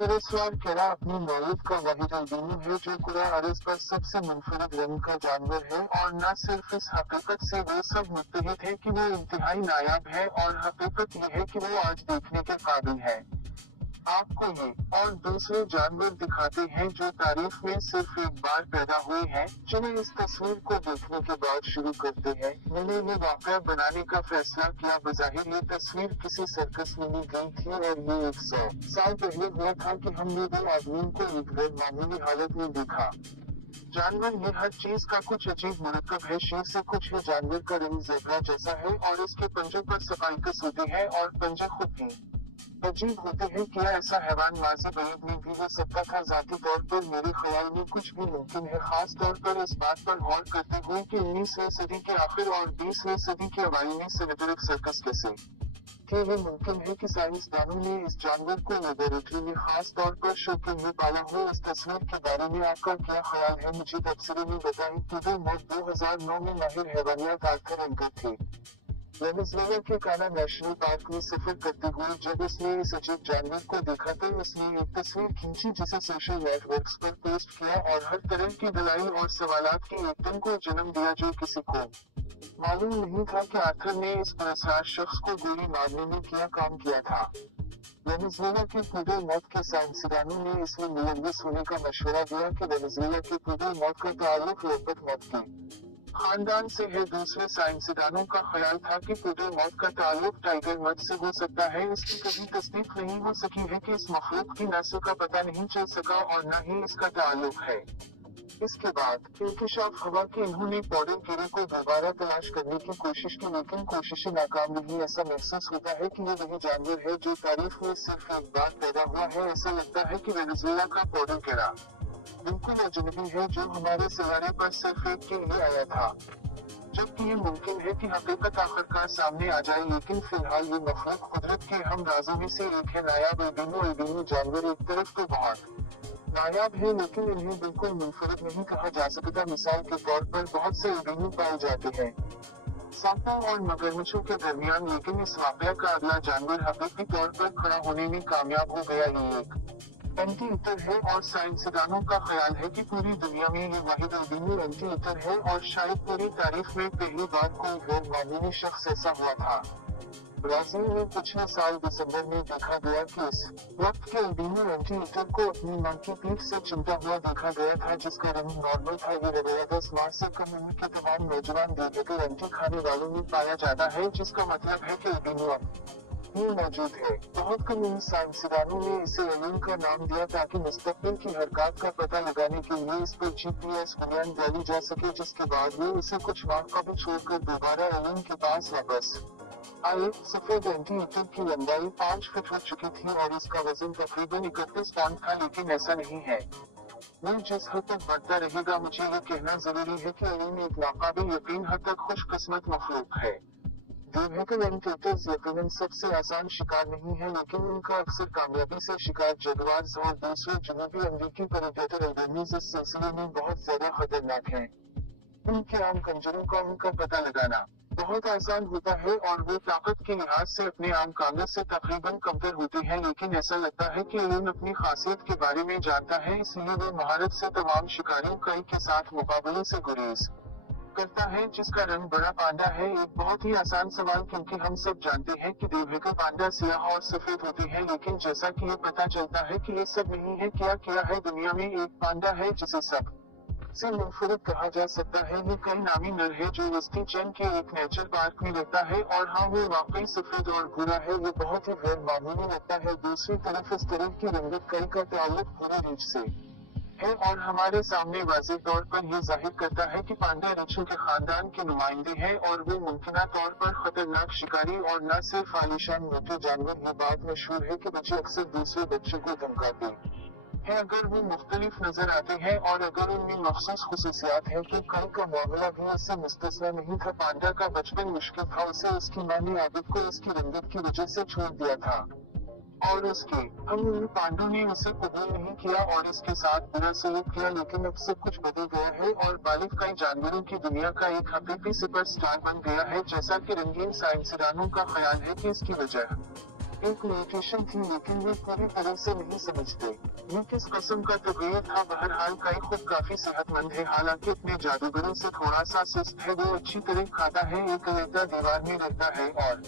पुरस्कार केरा अपनी नौयत का वाहिद अल्बीनो है जो कुरान अरज पर सबसे मुनफरद रंग का जानवर है, और न सिर्फ इस हकीकत से वो सब मुत्तहिद है कि वो इंतहाई नायाब है, और हकीकत ये है कि वो आज देखने के काबिल है। आपको ये और दूसरे जानवर दिखाते हैं जो तारीख में सिर्फ एक बार पैदा हुए हैं। चलिए इस तस्वीर को देखने के बाद शुरू करते हैं। मैंने ये वाक़या बनाने का फैसला किया। बज़ाहिर ये तस्वीर किसी सर्कस में ली गई थी और ये 100 साल पहले हुआ था कि हमने दो आदमियों को एक गैर मामूली हालत में देखा। जानवर ये हर चीज का कुछ अजीब मुरक्कब है। शेर से कुछ है, जानवर का रंग ज़ेब्रा जैसा है और इसके पंजों पर सफाइकस होते हैं और पंजे खुद भी अजीब होते हैं। क्या ऐसा हैवान माजी बैद में भी हो सकता था? ज़ाती तौर पर मेरे ख्याल में कुछ भी मुमकिन है, खास तौर पर इस बात पर गौर करते हुए कि 19वीं सदी के आखिर और 20वीं सदी के अवाइल में सिनेटरिक सर्कस कैसे क्या ये मुमकिन है कि साइंसदानों ने इस जानवर को लेबोरेटरी में खास तौर पर शौकीन में पाला हो? इस तस्वीर के बारे में आपका क्या ख्याल है? मुझे तबसरे में बताएं। पीटर मॉट 2009 में माहिर हैवानियात आर्थर एंकर थे। वेनेजुएला के काना नेशनल पार्क में सफर करते हुए जब उसने इस अजीब जानवर को देखा तो उसने एक तस्वीर खींची जिसे सोशल नेटवर्क्स पर पोस्ट किया और हर तरह की दलाइल और सवालात की एक टीम को जन्म दिया जो किसी को मालूम नहीं था कि आर्थर ने इस पुरस्कार शख्स को गोली मारने में क्या काम किया था। वेनेजुएला के पीटर मॉट के साइंसदानों ने इसमें मुलव्वस होने का मशवरा दिया कि वेनेजुएला के पीटर मॉट का ताल्लुक रोबर्ट मॉट की खानदान से है। दूसरे साइंसदानों का ख्याल था कि पीटर मॉट का ताल्लुक टाइगर मड से हो सकता है। इसकी कभी तस्दीक नहीं हो सकी है कि इस मखलूक की नस्ल का पता नहीं चल सका और न ही इसका ताल्लुक है। इसके बाद इंकशाफ हुआ कि इन्होंने पाउडर कीड़े को दोबारा तलाश करने की कोशिश की, लेकिन कोशिशें नाकाम रही। ऐसा महसूस होता है कि ये वही जानवर है जो तारीख में सिर्फ एक बार पैदा हुआ है। ऐसा लगता है कि वेनेजुएला का पाउडर कीड़ा बिल्कुल अजनबी है जो हमारे सितारे पर सिर्फ एक के लिए आया था, जबकि ये मुमकिन है कि हकीकत आखिरकार सामने आ जाए। लेकिन फिलहाल ये मखलूक कुदरत के हम राजों में से एक है। नायाब एल्बिनो जानवर एक तरफ तो बहुत नायाब है, लेकिन इन्हें बिल्कुल मुनफरद नहीं कहा जा सकता। मिसाल के तौर पर बहुत से एल्बिनो पाए जाते हैं सांपों और मगरमच्छों के दरमियान, लेकिन इस वाकया का अगला जानवर हकीकी तौर पर खड़ा होने में कामयाब हो गया। ये एक एंटी ईटर है और साइंसदानों का ख्याल है कि पूरी दुनिया में ये वाहिद अल्बिनो एंटी ईटर है और शायद पूरी तारीख में पहली बार कोई गैर मामूली शख्स ऐसा हुआ था। ब्राजील में पिछले साल दिसंबर में देखा गया कि इस वक्त के अल्बिनो एंटी ईटर को अपनी मां की पीठ से चिमटा हुआ देखा गया था, जिसका रंग नॉर्मल था। ये रवैया 10 मार्च से कम उम्र के तमाम नौजवान दीर्घकाल एंटी खाने वालों में पाया जाता है, जिसका मतलब है कि अल्बिनो ये मौजूद है। बहुत कम उम्र साइंसदानों ने इसे एलियन का नाम दिया ताकि मुस्तकबिल की हरकत का पता लगाने के लिए इस पर GPS बुनियाद डाली जा सके, जिसके बाद वो इसे कुछ माह कबल छोड़कर दोबारा एलियन के पास वापस आए। सफेद एंटी ईटर की लंबाई 5 फीट हो चुकी थी और इसका वजन तकरीबन 31 पाउंड था, लेकिन ऐसा नहीं है। वो जिस हद तक बढ़ता रहेगा, मुझे ये कहना जरूरी है कि एलियन एक नाकाबिल यकीन हद तक खुशकिस्मत मखलूक है। दीर्घकाल एंटीटर्स यकीनन सबसे आसान शिकार नहीं है, लेकिन उनका अक्सर कामयाबी से शिकार जगुआर्स और दूसरे जनूबी अमेरिकी प्रेडेटर एल्बिनोज इस सिलसिले में बहुत ज्यादा खतरनाक हैं। उनके आम खंजरों का उनका पता लगाना बहुत आसान होता है और वो ताकत के लिहाज से अपने आम कामों से तकरीबन कमतर होते हैं, लेकिन ऐसा लगता है कि एलियन अपनी खासियत के बारे में जानता है, इसलिए वो महारत से तमाम शिकारियों कई के साथ मुकाबले से गुरेज करता है। जिसका रंग बड़ा पांडा है एक बहुत ही आसान सवाल, क्योंकि हम सब जानते हैं कि दीर्घकाल पांडा सियाह और सफेद होते हैं, लेकिन जैसा कि ये पता चलता है कि ये सब नहीं है। क्या है दुनिया में एक पांडा है जिसे सब से मुनफरद कहा जा सकता है। ये कई नामी नर है जो वस्ती चैन के एक नेचर पार्क में रहता है, और हाँ वो वाकई सफेद और भूरा है। ये बहुत ही गैर मामूली लगता है। दूसरी तरफ इस तरह की रंगत कई का ताल्लुक भूरे रीछ से है और हमारे सामने वाज़ेह तौर पर यह जाहिर करता है कि पांडा रीछों के खानदान के नुमाइंदे हैं और वो मुमकिना तौर पर खतरनाक शिकारी और न सिर्फ आलीशान मोटे जानवर। ये बात मशहूर है कि बच्चे अक्सर दूसरे बच्चों को धमकाते हैं अगर वो मुख्तलिफ नजर आते हैं और अगर उनमें मखसूस खुसूसियात है कि कल का मामला भी इससे मुस्तस्ना नहीं था। पांडा का बचपन मुश्किल था, उसे उसकी मां ने आबिद को उसकी रंगत की वजह से छोड़ दिया था और उसके हम पांडु ने उसे कबूल नहीं किया और इसके साथ बुरा सलूक किया, लेकिन अब सब कुछ बदल गया है और बालिग कई जानवरों की दुनिया का एक हकीकी सुपरस्टार बन गया है। जैसा कि रंगीन साइंसदानों का ख्याल है कि इसकी वजह एक लिमिटेशन थी लेकिन वे पूरी तरह से नहीं समझते ये किस किस्म का तगैर था। बहरहाल काई खुद काफी सेहतमंद है, हालांकि अपने जादूगरों से थोड़ा सा सुस्त है। वो अच्छी तरह खाता है, एक रहता दीवार में रहता है और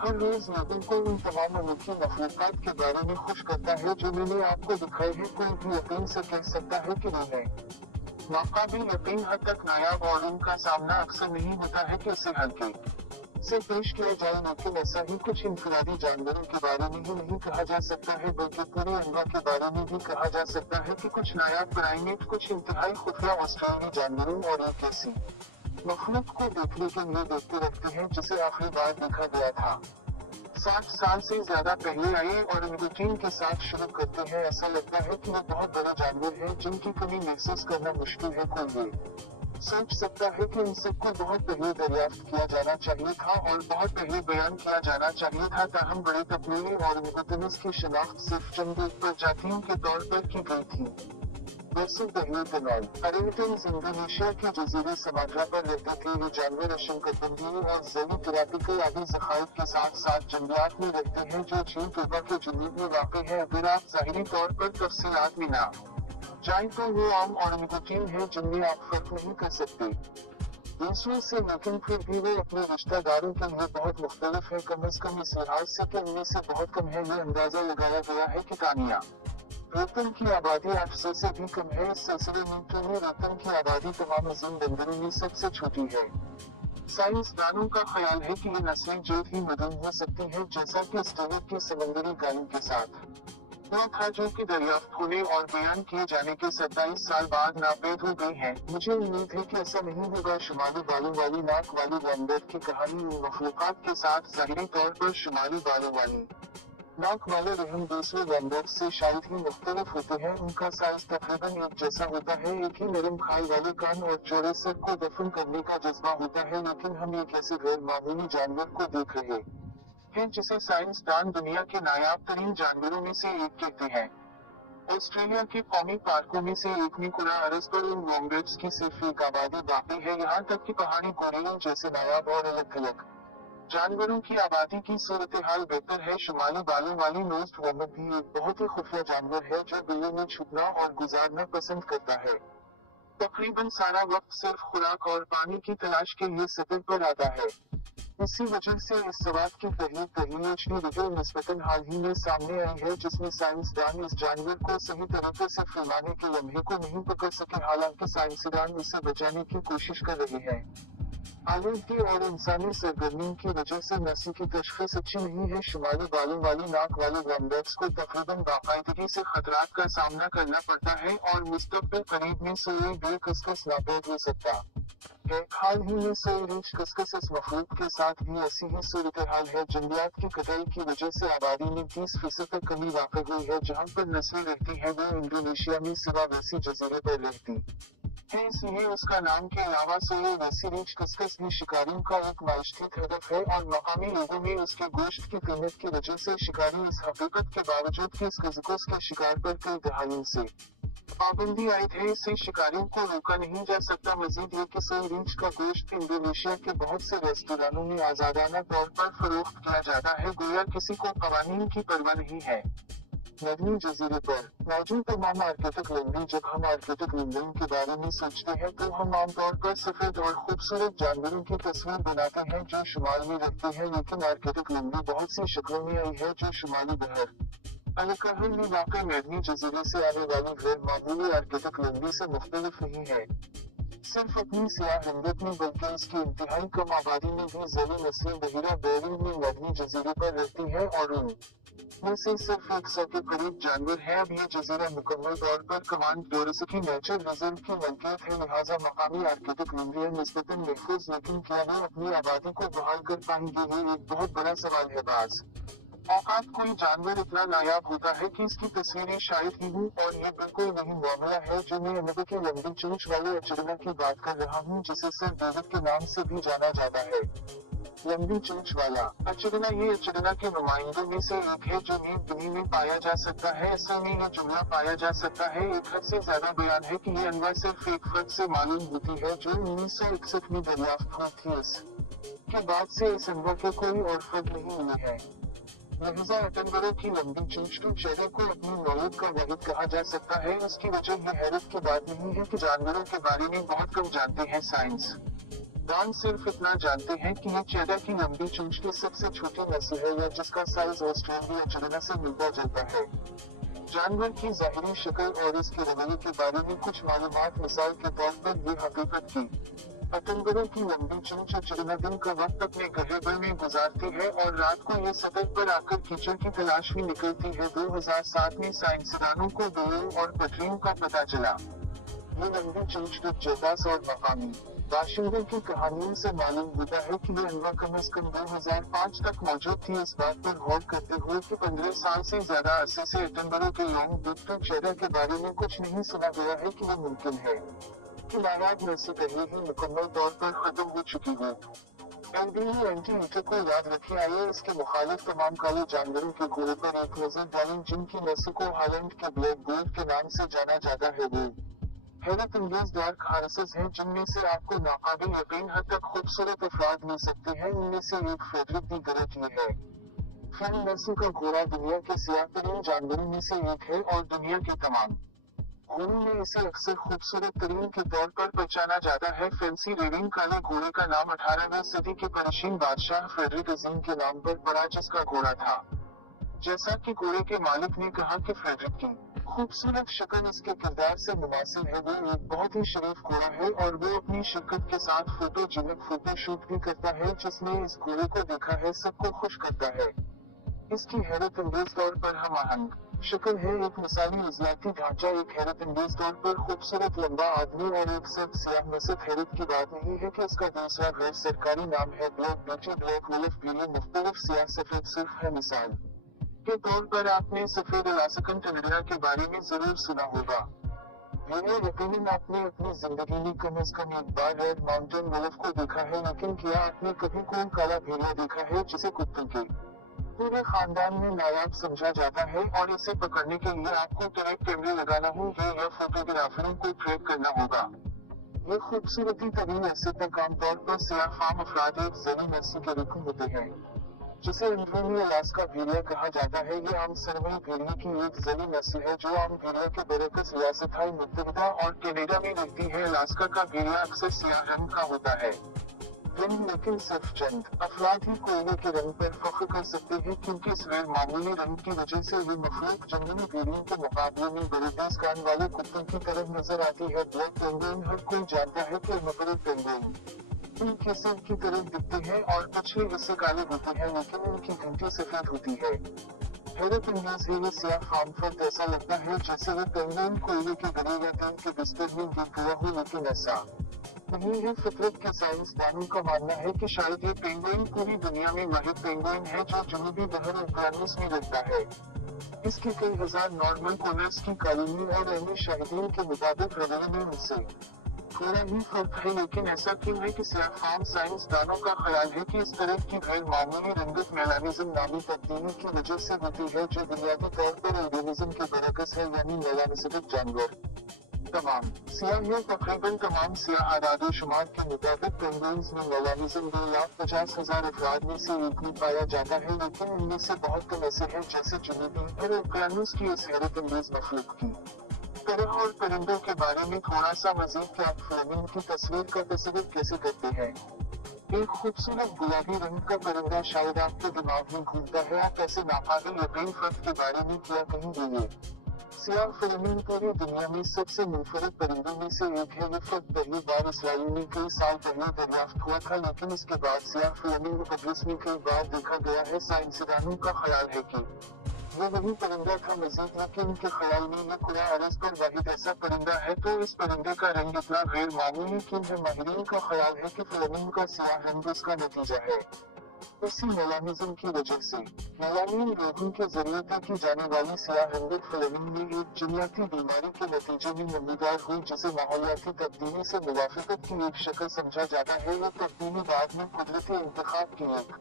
हर रोज लोगों को उन तमाम अनोखी मखलूकात के बारे में खुश करता है जो मैंने आपको दिखाए हैं। कोई भी यकीन से कह सकता है कि वो है नाकाबिल यकीन हद तक नायाब और उनका सामना अक्सर नहीं होता है कि उसे हल्के से पेश किया जाए। लेकिन ऐसा ही कुछ इनफरादी जानवरों के बारे में ही नहीं कहा जा सकता है बल्कि पूरे अनवा के बारे में भी कहा जा सकता है कि कुछ नायाब प्राइमेट कुछ इंतहाई खुफिया ऑस्ट्रेलियाई जानवरों और एक ऐसी मखलूक को देखने के लिए देखते रहते हैं जिसे आखिरी बार देखा गया था 60 साल से ज्यादा पहले आए और रूटीन के साथ शुरू करते हैं। ऐसा लगता है कि वो बहुत बड़ा जानवर है जिनकी कमी महसूस करना मुश्किल है। कोई ये सोच सकता है कि इन सबको बहुत पहले दरियाफ्त किया जाना चाहिए था और बहुत पहले बयान किया जाना चाहिए था, ताहम बड़े तकमीले और मुकदमस की शनाख्त सिर्फ चंद प्रजातियों के तौर पर की गई थी। वैसे पहले तनाव अरेबियंस इंडोनेशिया के जजीरे समाट्रा पर रहते थे। ये जानवर उष्णकटिबंधीय और जली ट्रॉपिकल आदि ज़खायर के साथ साथ जंगलात में रहते हैं जो चीन टोबा के जनूब में वाक़ है। अगर आप ज़ाहिरी तौर पर तफसीलात में ना जाएं तो वो आम और निकोटीन है जिनमें आप फर्क नहीं कर सकते दूसरों से, लेकिन फिर भी वो अपने रिश्तेदारों के लिए बहुत मुख्तलिफ है, कम अज कम इस लिहाज से कि उनमें से बहुत कम है। ये अंदाजा लगाया गया है कि तानिया रतन की आबादी 800 से भी कम है। इस सिलसिले में टोनी रतन की आबादी तमाम अज़ीम बंदरों में सबसे छोटी है। साइंसदानों का ख्याल है कि ये नस्लें जल्द ही मदन हो सकती हैं, जैसा कि स्टीवर की समंदरी गायों के साथ हुआ था जो कि दरियाफ्त होने और बयान किए जाने के 27 साल बाद नापैद हो गई है। मुझे उम्मीद है कि ऐसा नहीं होगा। शुमाली बालों वाली नाक वाली वॉम्बैट की कहानी उन मखलूकात के साथ ज़ाहिरी तौर पर शुमाली बालों वाली नाक वाले रहम दूसरे वॉम्बैट से शायद ही मुख्तलिफ होते हैं। उनका साइज तकरीबन एक जैसा होता है, एक ही नरम खाई वाले कान और चौड़े सर को दफन करने का जज्बा होता है। लेकिन हम एक ऐसे गैर मामूली जानवर को देख रहे हैं जिसे साइंसदान दुनिया के नायाब तरीन जानवरों में से एक कहते हैं। ऑस्ट्रेलिया के कौमी पार्कों में से एक में कुरा अरज पर उन वॉम्बैट्स की सिर्फ एक आबादी बाकी है। यहाँ तक कि पहाड़ी गोरिल्लों जैसे नायाब और अलग थलग जानवरों की आबादी की सूरत हाल बेहतर है। शुमाली बालों वाली नोज्ड वॉम्बैट भी एक बहुत ही खुफिया जानवर है जो बिलों में छुपना और गुजारना पसंद करता है। तकरीबन सारा वक्त सिर्फ खुराक और पानी की तलाश के लिए सफर पर आता है। इसी वजह से इस सवाल की पहली वीडियो निस्बतन हाल ही में सामने आई है जिसमें साइंसदान इस जानवर को सही तरीके से फिल्माने के लम्हे को नहीं पकड़ सके। हालांकि साइंसदान इसे बचाने की कोशिश कर रहे हैं। आलूगी और इंसानी सरगर्मियों की वजह से नस्ल की तशख़ीस अच्छी नहीं है। शुमाली बालों वाली नाक वाले वॉम्बैट्स को तकरीबन बाकायदगी से खतरात का सामना करना पड़ता है और मुस्तक़बिल करीब में सोए बिल कस्कस नापैद हो सकता है। हाल ही में सोए रीछ कस्कस इस मखलूक के साथ भी ऐसी ही सूरत-ए-हाल है। जंगलात की कटाई की वजह से आबादी में 30% तक कमी वाक़ हुई है। जहाँ पर नस्लें रहती है वो इंडोनेशिया में सिवा वैसी जजीरे पर रहती है, इसलिए उसका नाम के अलावा सोए वैसी रीछ कस्कस भी शिकारियों का एक माइशती हदफ है और मकामी लोगों में उसके गोश्त की कीमत की वजह से शिकारी इस हकीकत के बावजूद कि इस कज़कोस के शिकार पर कई दहाइयों से पाबंदी आयद है, इससे शिकारियों को रोका नहीं जा सकता। मजीद ये कि सोए रीछ का गोश्त इंडोनेशिया के बहुत से रेस्टोरानों में आजादाना तौर पर फरोख्त किया जाता है, गोया किसी को कवानीन की परवाह नहीं है। नदमी जजीरे पर मौजूद तमाम आर्किटेक्ट लंबी जब हम आर्किटेक्ट लंदन के बारे में सोचते हैं तो हम आमतौर पर सफेद और खूबसूरत जानवरों की तस्वीर बनाते हैं जो शुमाल में रहते हैं, लेकिन आर्किटेक्ट लंबी बहुत सी शक्लों में आई है जो शुमाली बहर अलकहल में वाक़ नदमी जजीरे से आने वाली गैर मामूली आर्किटेक्ट लंबी से मुख्तलिफ नहीं है। सिर्फ अपनी सियाह रंगत में बल्कि इसकी इंतहाई कम आबादी में भी ज़ली नस्लें बहिरा बैरिंग में नदमी जजीरे पर रहती है और उन में से सिर्फ 100 के करीब जानवर हैं। अब ये जजीरा मुकम्मल तौर पर कमांड डोरसिटी नेचर रिजर्व की मलकियत है, लिहाजा मकामी आर्किटेक्ट लंबिया निस्बतन महफूज, लेकिन क्या वो अपनी आबादी को बहाल कर पाएंगे, ये एक बहुत बड़ा सवाल है। बाज़ औकात कोई जानवर इतना नायाब होता है कि इसकी तस्वीरें शायद ही हों, और ये बिल्कुल वही मामला है जो मैं अमेरिका के लंबी चोंच वाले अचरना की बात कर रहा हूँ जिसे सर डेविड के नाम से भी जाना जाता है। लंबी चोंच वाला अचरना ये अचरना के नुमाइंदों में से एक है जो नींद दुनी में पाया जा सकता है। असल में ये जुमला पाया जा सकता है। एक हद से ज्यादा बयान है कि ये अनवा सिर्फ एक फर्द से मालूम होती है जो 1961 में दरियाफ्त हुई थी। इसके बाद से इस अनवा के कोई और फर्द नहीं मिले हैं। लिहाजा एटनबरो की लंबी चोंच तो चेहरे को अपनी नौयत का वाहिद कहा जा सकता है। इसकी वजह ये हैरत की बात नहीं है कि जानवरों के बारे में बहुत कम जानते हैं साइंस दान सिर्फ इतना जानते हैं कि ये चेहरा की लंबी चोंच की सबसे छोटी नस्ल है या जिसका साइज ऑस्ट्रेलिया चिड़िया से मिलता जुलता है। जानवर की जाहिरी शक्ल और इसके रवैये के बारे में कुछ मालूमात, मिसाल के तौर पर ये हकीकत की एटनबरो की लंबी चोंच चिड़िया दिन का वक्त अपने गहरे में गुजारती है और रात को ये सतह पर आकर कीचड़ की तलाश में निकलती है। 2007 में साइंसदानों को डोल और पटरियों का पता चला। ये लंबी चोंच दिलचस्प और मकामी बाशिंदों की कहानियों से मालूम होता है कि ये अनवा कम अज कम 2005 तक मौजूद थी। इस बात पर गौर करते हुए कि 15 साल से ज्यादा अरसे से एटनबरो के लॉन्ग बिग चेहरा के बारे में कुछ नहीं सुना गया है कि वो मुमकिन है कि नायाब नस्ल पहले ही मुकम्मल तौर पर खत्म हो चुकी हो। एलडीई एंटीमीटर को याद रखें। आइए इसके मुखालिफ तमाम काले जानवरों के घोड़े पर एक नजर डालें जिनकी नस्ल को हालैंड के ब्लैक गोल्ड के नाम से जाना जाता है। वो हैरत अंगेज डार्क हार्सेस हैं जिनमें से आपको नाकाबिल यकीन हद तक खूबसूरत अफराद मिल सकते हैं। इनमें से एक फेडरिक दी गरट ये है। फैन नस्ल का घोड़ा दुनिया के सियाह जानवरों में से एक है और दुनिया के तमाम घोड़ों में इसे अक्सर खूबसूरत तरीन के तौर पर पहचाना जाता है। फैंसी रेडिंग काले घोड़े का नाम 18वीं सदी के परशियन बादशाह फ्रेडरिक अजीम के नाम पर पड़ा जिसका घोड़ा था। जैसा कि घोड़े के मालिक ने कहा कि फ्रेडरिक की खूबसूरत शक्ल इसके किरदार से मुनासिब है। वो एक बहुत ही शरीफ घोड़ा है और वो अपनी शिरकत के साथ फोटोजेनिक फोटो शूट भी करता है। जिसने इस घोड़े को देखा है सबको खुश करता है। इसकी हैरत अंगेज तौर पर हमआहंग शक्ल है, एक मिसाली उजलाती ढांचा, एक हैरत अंगेज तौर पर खूबसूरत लंबा आदमी और एक सिर्फ सियाह नस्ल। हैरत की बात नहीं है कि इसका दूसरा गैर सरकारी नाम है ब्लैक ब्यूटी, ब्लैक वुल्फ भी मुख्तलिफ सियाह सफेद सिर्फ है। मिसाल के तौर पर आपने सफेद अलास्कन टंडरा के बारे में जरूर सुना होगा। यकीनन आपने अपनी जिंदगी में कम अज कम एक बार रेड माउंटेन वुल्फ को देखा है, लेकिन क्या आपने कभी कोई काला भेड़िया देखा है जिसे कुत्तों के पूरे खानदान में नायाब समझा जाता है और इसे पकड़ने के लिए आपको ट्रैक कैमरे लगाना होंगे या फोटोग्राफरों को ट्रैक करना होगा। ये खूबसूरती तवील अरसे तक आमतौर पर सियाह फाम अफराद एक जली नस्ल के रुख होते हैं जिसे अंदरूनी अलास्का भेड़िया कहा जाता है। ये आम सरमई भेड़िए की एक जली नस्ल है जो आम भेड़िया के बरकस रियासत मुत्तहिदा और कनाडा में रहती है। अलास्का का भेड़िया अक्सर सियाह रंग का होता है, लेकिन सिर्फ चंद अफराद ही कोयले के रंग पर फख्र कर सकते हैं क्योंकि इस गैर मामूली रंग की वजह से ये मखलूक जंगली भेड़ियों के मुकाबले में बड़े तेज कान वाले कुत्तों की तरफ नजर आती है। ब्लैक पेंगुइन हर कोई जानता है कि मकरल पेंगुइन इनके सिर की तरफ दिखते हैं और पिछले हिस्से काले होते हैं लेकिन इनकी घंटी सफेद होती है। हैरत अंगेज है ये सियाह खामफर्द, ऐसा लगता है जैसे वो पेंगुइन कोयले के गले या तेल के बिस्तर में गिर गया हो, लेकिन ऐसा नहीं है। फितरत के साइंसदानों का मानना है कि शायद ये पेंगुइन पूरी दुनिया में वाहिद पेंगुइन है जो जुनूबी बहर उक्रानिस में रहता है। इसके कई हजार नॉर्मन कोनर्स की कॉलोनी और अहम शाहिदीन के मुताबिक रवैये में उनसे थोड़ा ही फर्क है, लेकिन ऐसा क्यों है कि सियाह फाम साइंसदानों का ख्याल है कि इस तरह की गैर मामूली रंगत मेलानिज्म नामी तब्दीली की वजह से होती है जो बुनियादी तौर पर एल्बिनिज्म के बरकस है, यानी मेलानिस्टिक जानवर तमाम सियाह या तकरीबन तमाम सियाह आदादोशुमार के मुताबिक पेंगुइन्स में मेलानिज्म 2,50,000 अफराद में से एक में पाया जाता है, लेकिन इनमें से बहुत कम ऐसे हैं जैसे जुनूबी और उक्रानिस की इस हैरत अंगेज मखलूक की तरह। और परिंदों के बारे में थोड़ा सा मजीद कि आप फ्लेमिंग की तस्वीर का तस्वीर कैसे करते हैं। एक खूबसूरत गुलाबी रंग का परिंदा शायद आपके दिमाग में घूमता है। आप ऐसे नाकाबिल यकीन फर्क के बारे में क्या कहेंगे? सियाह फ्लेमिंग पूरी दुनिया में सबसे मुनफरद परिंदों में से एक है। ये फर्क पहली बार इसराइल में कई साल पहले दरियाफ्त हुआ था, लेकिन इसके बाद सियाह फ्लेमिंग कब्रिस में कई बार देखा गया है। साइंसदानों का ख्याल है कि वो वही परिंदा था। मजीद लेकिन उनके ख्याल में ये खुदा अरज पर वाहिद ऐसा परिंदा है। तो इस परिंदे का रंग इतना गैर मामूली क्यों है? माहिरीन का ख्याल है कि फ्लेमिंग का सियाह रंग उसका नतीजा है इसी मेलानिज्म की वजह से। मेलानिन रोगों के जरिए की जाने वाली सियाह रंगत फ्लेमिंग में एक जीनियाती बीमारी के नतीजे में नमूदार हुई जिसे माहौलियाती तब्दीली से मुवाफिकत की एक शक्ल समझा जाता है। ये तब्दीली बाद में कुदरती इंतखाब की एक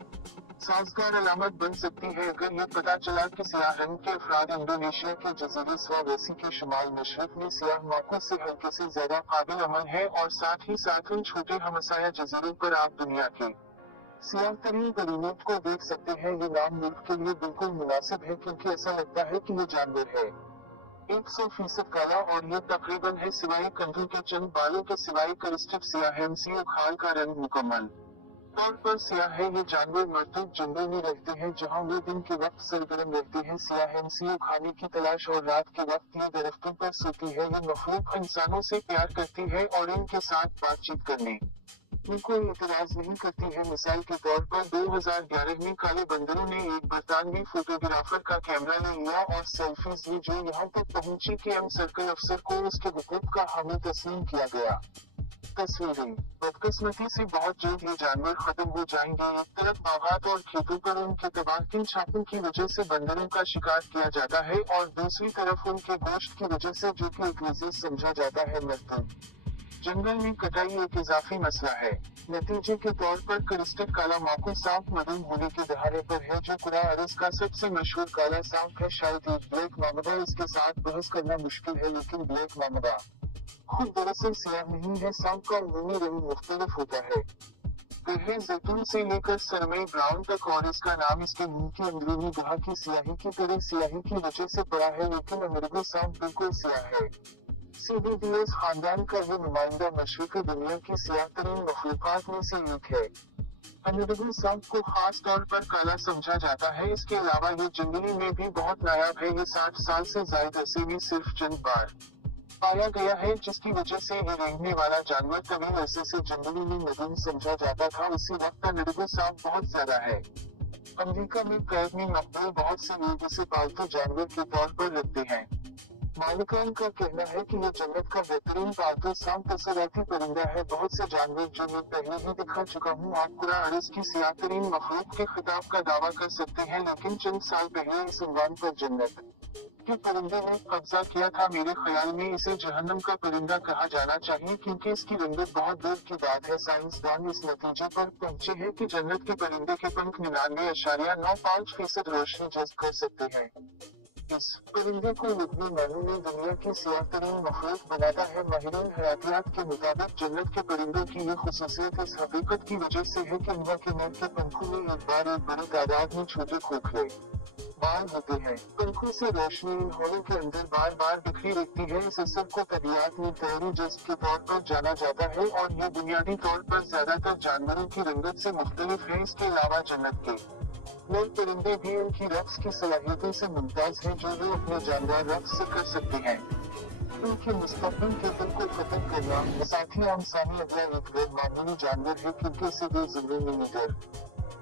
साजगार अलामत बन सकती है। अगर ये पता चला कि सियाह रंग के अफराद इंडोनेशिया के जजीरे स्वावेसी के शुमाल मशरक में सियाह माखों से हल्के से ज्यादा काबिल अमल है और साथ ही साथ उन छोटे हमसाया जजीरों पर आप दुनिया के सियाह तरीन परिंदों को देख सकते हैं। ये नाम मुल्क के लिए बिल्कुल मुनासिब है क्योंकि ऐसा लगता है कि ये जानवर है 100% काला और ये तकरीबन है सिवाय कंधों के चंद बालों के सिवाय करिस्टिप सियाह है। खाल का रंग मुकम्मल तौर पर सियाह है। ये जानवर मरतूब जंगल में रहते हैं जहां वो दिन के वक्त सरगर्म रहते हैं। सियाह खाने की तलाश और रात के वक्त ये दरख्तों पर सोती है। ये मखलूक इंसानों से प्यार करती है और इनके साथ बातचीत करने में कोई इतराज नहीं करती है। मिसाल के तौर पर 2011 में काले बंदरों ने एक बरतानवी फोटोग्राफर का कैमरा ले लिया और सेल्फीज ली जो यहाँ तक पहुंची कि एम सर्कल अफसर को उसके हुकूक का हामी तस्लीम किया गया। तस्वीरें बदकिस्मती से बहुत जल्द ये जानवर खत्म हो जाएंगे। एक तरफ बागात और खेतों पर उनके तबाहकुन छापों की वजह से बंदरों का शिकार किया जाता है और दूसरी तरफ उनके गोश्त की वजह से जो कि एक लजीज समझा जाता है मरतूब जंगल में कटाई एक इजाफी मसला है। नतीजे के तौर पर करिस्टिप काला माकू सांप मदूम होने के दहाड़े पर है जो कुरा अरस का सबसे मशहूर काला सांप है। शायद एक ब्लैक मामदा इसके साथ बहस करना मुश्किल है लेकिन ब्लैक मामदा खुद दरअसल सियाह नहीं है। सांप का अंदरूनी रंग मुख्तलिफ होता है गहरे जैतून से लेकर सरमई ब्राउन तक और इसका नाम इसके मुंह की अंदरूनी गुहा की स्याही की तरह स्याही की वजह से पड़ा है। लेकिन अमेरिकी सांप बिल्कुल सियाह है। सीबीडीएस खानदान का ये नुमाइंदा मशरिकी दुनिया की सियाह तरीन मखलूकात में से एक है। अमेरिकी सांप को खास तौर पर काला समझा जाता है। इसके अलावा ये जंगली में भी बहुत नायाब है। ये 60 साल से ज्यादा अरसे में सिर्फ चंद बार पाया गया है जिसकी वजह से ये रेंगने वाला जानवर तवील अरसे से जंगली में मदूम समझा जाता था। उसी वक्त अमेरिकी सांप बहुत ज्यादा है। अमेरिका में कैद में मकबूल बहुत से लोग इसे पालतू जानवर के तौर पर रखते हैं। मालिकान का कहना है कि ये जन्नत का बेहतरीन पालतू सांप तसराती परिंदा है। बहुत से जानवर जो मैं पहले ही दिखा चुका हूँ आप कुरा अरस की सियाह तरीन मखलूक के खिताब का दावा कर सकते हैं लेकिन चंद साल पहले इस उन्वान पर जन्नत के परिंदे ने कब्जा किया था। मेरे ख्याल में इसे जहन्नम का परिंदा कहा जाना चाहिए क्योंकि इसकी रंगत बहुत दूर की बात है। साइंसदान इस नतीजे पर पहुंचे हैं कि जन्नत के परिंदे के पंख 99.95% रोशनी जज्ब कर सकते हैं। इस परिंदे को लुबनी मानू में दुनिया की सियाह तरीन मखलूक बनाता है। माहिरीन हयातियात के मुताबिक जन्नत के परिंदों की ये खुसूसियत इस हकीकत की वजह से है कि इनका के नर के पंखों में एक बड़ी तादाद में छोटे खोखले बाल होते हैं। पंखों से रोशनी इन होलों के अंदर बार बार बिखरी रहती है। इस असर को तबीयत में तैरी जज्ब के तौर पर जाना जाता है और ये बुनियादी तौर पर ज्यादातर जानवरों की रंगत से मुख्तलिफ है। इसके अलावा जन्नत के नर परिंदे भी उनकी रक्स की सलाहियतों से मुमताज हैं जो वो अपने जानवर रक्स से कर सकते हैं। उनके मुस्तक़बिल के दिल को खत्म करना साथ ही आमसानी अगला एक गैर मामूली जानवर है क्योंकि इसे दो ज़िलों में निगर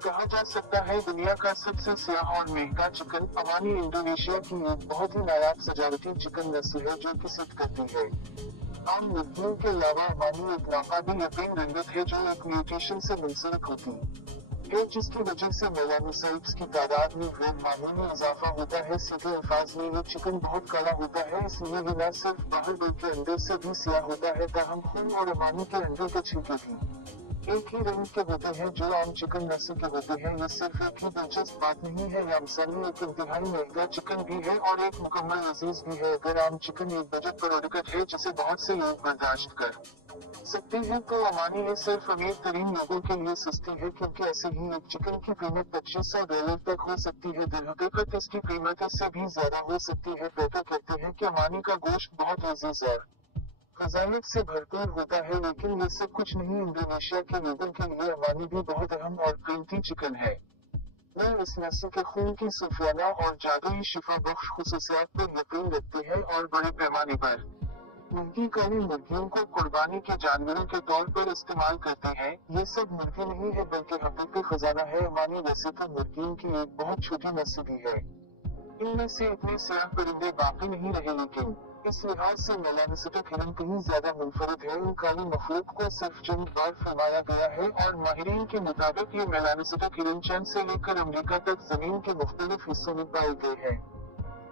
कहा जा सकता है। दुनिया का सबसे सियाह और महंगा चिकन अमानी इंडोनेशिया की एक बहुत ही नायाब सजावटी चिकन नस्ल है जो कि सिद्ध करती है। आम मुर्गियों के अलावा अमानी एक नाकाबिल यकीन रंगत है जो एक म्यूटेशन से मुंसलिक होती है जिसकी वजह से मेलानोसाइट्स की तादाद में गैर मामूली इजाफा होता है। सीधे अल्फाज में ये चिकन बहुत काला होता है इसलिए ये न सिर्फ बाहर बल्कि अंदर से भी सियाह होता है। ताहम खून और अमानी के अंडे के छिलके भी एक ही रंग के होते हैं जो आम चिकन नस्ल के होते हैं। ये सिर्फ एक ही दिलचस्प बात नहीं है। यामसानी एक इंतहाई महंगा चिकन भी है और एक मुकम्मल लजीज भी है। अगर आम चिकन एक बजट प्रोडक्ट है जिसे बहुत से लोग बर्दाश्त कर सकते हैं तो अमानी ये सिर्फ अमीर तरीन लोगों के लिए सस्ती है क्योंकि ऐसे ही एक चिकन की कीमत $2500 तक हो सकती है। दरहकीकत इसकी कीमत इससे भी ज्यादा हो सकती है। पेटो कहते हैं कि अमानी का गोश्त बहुत लजीज और फजाइलियत से भरपूर होता है लेकिन ये सब कुछ नहीं। इंडोनेशिया के लोगों के लिए अमानी भी बहुत अहम और कीमती चिकन है। वे इस नस्ल के खून की सूफियाना और जादुई शिफा बख्श खुसूसियात पर यकीन रखते हैं और बड़े पैमाने पर मुर्गी काली मुर्गियों को कुर्बानी के जानवरों के तौर पर इस्तेमाल करते हैं। ये सब मुर्गी नहीं है बल्कि हकीकी खजाना है। अमानी वैसे तो मुर्गियों की एक बहुत छोटी नस्ल भी है। इनमें से इतने सियाह परिंदे बाकी नहीं रहे लेकिन इस लिहाज से मेलानोसिटिक हिरन कहीं ज्यादा मुनफरद है। इन काली मखलूक को सिर्फ चंद बार फरमाया गया है और माहिरीन के मुताबिक ये मेलानोसिटिक हिरन चंद से लेकर अमेरिका तक जमीन के मुख्तलिफ हिस्सों में पाए गए हैं।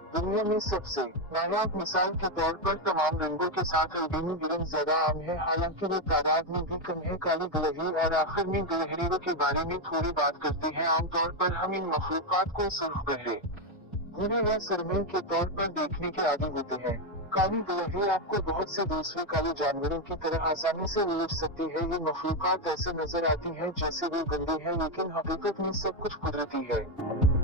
दुनिया में सबसे नायाब मिसाल के तौर पर तमाम रंगों के साथ अल्बिनो हिरन ज्यादा आम है हालांकि वो तादाद में भी कम है। काली गिलहरी और आखिर में गिलहरियों के बारे में थोड़ी बात करते हैं। आमतौर पर हम इन मखलूकात को सुर्ख बहरे भूरे या सरमई के तौर पर देखने के आदी होते हैं। काली गिलहरी आपको बहुत से दूसरे काले जानवरों की तरह आसानी से उलझ सकती है। ये मखलूकात ऐसे नजर आती हैं जैसे वो गंदी है, लेकिन हकीकत में सब कुछ कुदरती है।